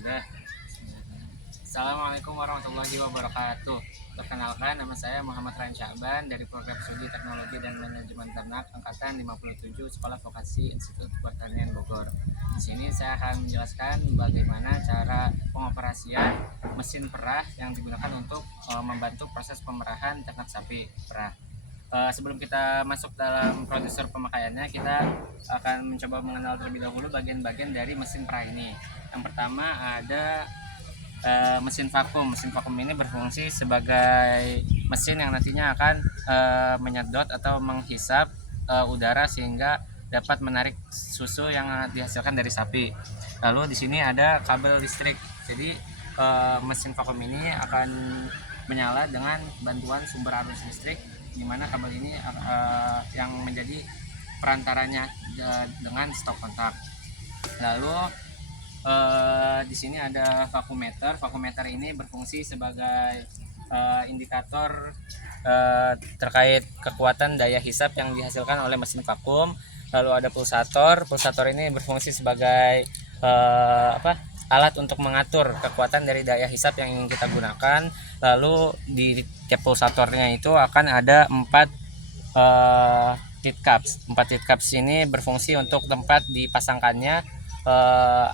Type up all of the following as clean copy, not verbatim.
Udah. Assalamualaikum warahmatullahi wabarakatuh. Perkenalkan, nama saya Muhammad Ryan Sya'ban dari Program Studi Teknologi dan Manajemen Ternak Angkatan 57 Sekolah Vokasi Institut Pertanian Bogor. Di sini saya akan menjelaskan bagaimana cara pengoperasian mesin perah yang digunakan untuk membantu proses pemerahan ternak sapi perah. Sebelum kita masuk dalam prosedur pemakaiannya, kita akan mencoba mengenal terlebih dahulu bagian-bagian dari mesin perah ini. Yang pertama ada mesin vakum. Mesin vakum ini berfungsi sebagai mesin yang nantinya akan menyedot atau menghisap udara sehingga dapat menarik susu yang dihasilkan dari sapi. Lalu di sini ada kabel listrik. Jadi mesin vakum ini akan menyala dengan bantuan sumber arus listrik, di mana kabel ini yang menjadi perantaranya dengan stop kontak. Lalu di sini ada vakumeter. Vakumeter ini berfungsi sebagai indikator terkait kekuatan daya hisap yang dihasilkan oleh mesin vakum. Lalu ada pulsator. Pulsator ini berfungsi sebagai alat untuk mengatur kekuatan dari daya hisap yang ingin kita gunakan. Lalu di tiap pulsatornya itu akan ada 4 tit cups. 4 tit cups ini berfungsi untuk tempat dipasangkannya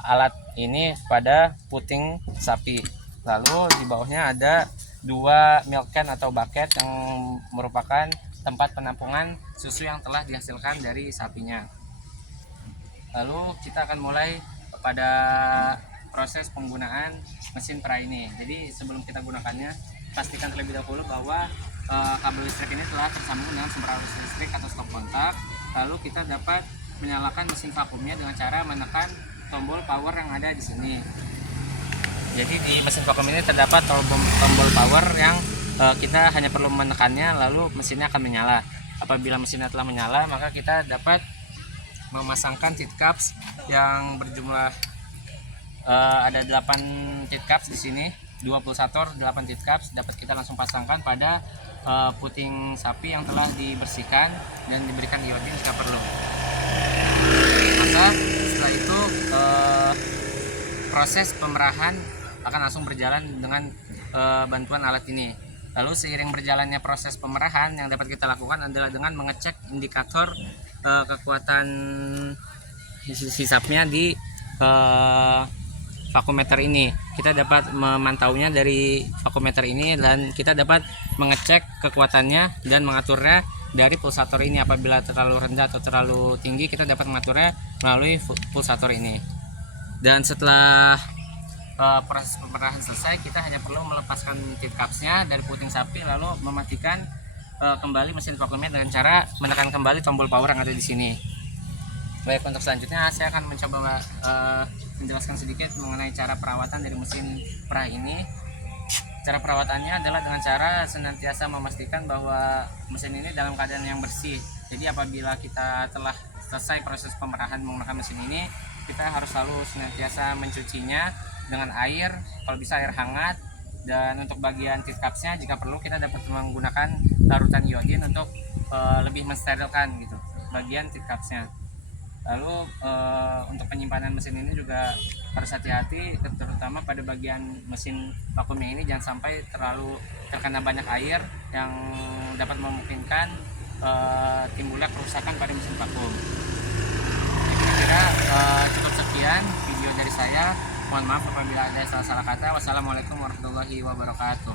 alat ini pada puting sapi. Lalu di bawahnya ada 2 milk can atau bucket yang merupakan tempat penampungan susu yang telah dihasilkan dari sapinya. Lalu kita akan mulai pada proses penggunaan mesin perah ini. Jadi sebelum kita gunakannya, pastikan terlebih dahulu bahwa kabel listrik ini telah tersambung dengan sumber arus listrik atau stop kontak. Lalu kita dapat menyalakan mesin vakumnya dengan cara menekan tombol power yang ada di sini. Jadi di mesin vakum ini terdapat tombol power yang kita hanya perlu menekannya, lalu mesinnya akan menyala. Apabila mesinnya telah menyala, maka kita dapat memasangkan tit cups yang berjumlah ada 8 tit cups di sini. 2 pulsator, 8 tit cups dapat kita langsung pasangkan pada puting sapi yang telah dibersihkan dan diberikan iodin jika perlu. Maka setelah itu proses pemerahan akan langsung berjalan dengan bantuan alat ini. Lalu seiring berjalannya proses pemerahan, yang dapat kita lakukan adalah dengan mengecek indikator kekuatan hisapnya di vakumeter ini. Kita dapat memantaunya dari vakumeter ini dan kita dapat mengecek kekuatannya dan mengaturnya dari pulsator ini. Apabila terlalu rendah atau terlalu tinggi, kita dapat mengaturnya melalui pulsator ini. Dan setelah proses pemerahan selesai, kita hanya perlu melepaskan tit cupsnya dari puting sapi, lalu mematikan kembali mesin vakumnya dengan cara menekan kembali tombol power yang ada di sini. Baik, untuk selanjutnya saya akan mencoba menjelaskan sedikit mengenai cara perawatan dari mesin perah ini. Cara perawatannya adalah dengan cara senantiasa memastikan bahwa mesin ini dalam keadaan yang bersih. Jadi apabila kita telah selesai proses pemerahan menggunakan mesin ini, kita harus selalu senantiasa mencucinya dengan air, kalau bisa air hangat. Dan untuk bagian tit cupsnya, jika perlu kita dapat menggunakan larutan iodin untuk lebih mensterilkan gitu bagian tit cupsnya. Lalu untuk penyimpanan mesin ini juga harus hati-hati, terutama pada bagian mesin vakumnya ini jangan sampai terlalu terkena banyak air yang dapat memungkinkan timbulnya kerusakan pada mesin vakum. Kira-kira cukup sekian video dari saya. Mohon maaf apabila ada salah-salah kata. Wassalamualaikum warahmatullahi wabarakatuh.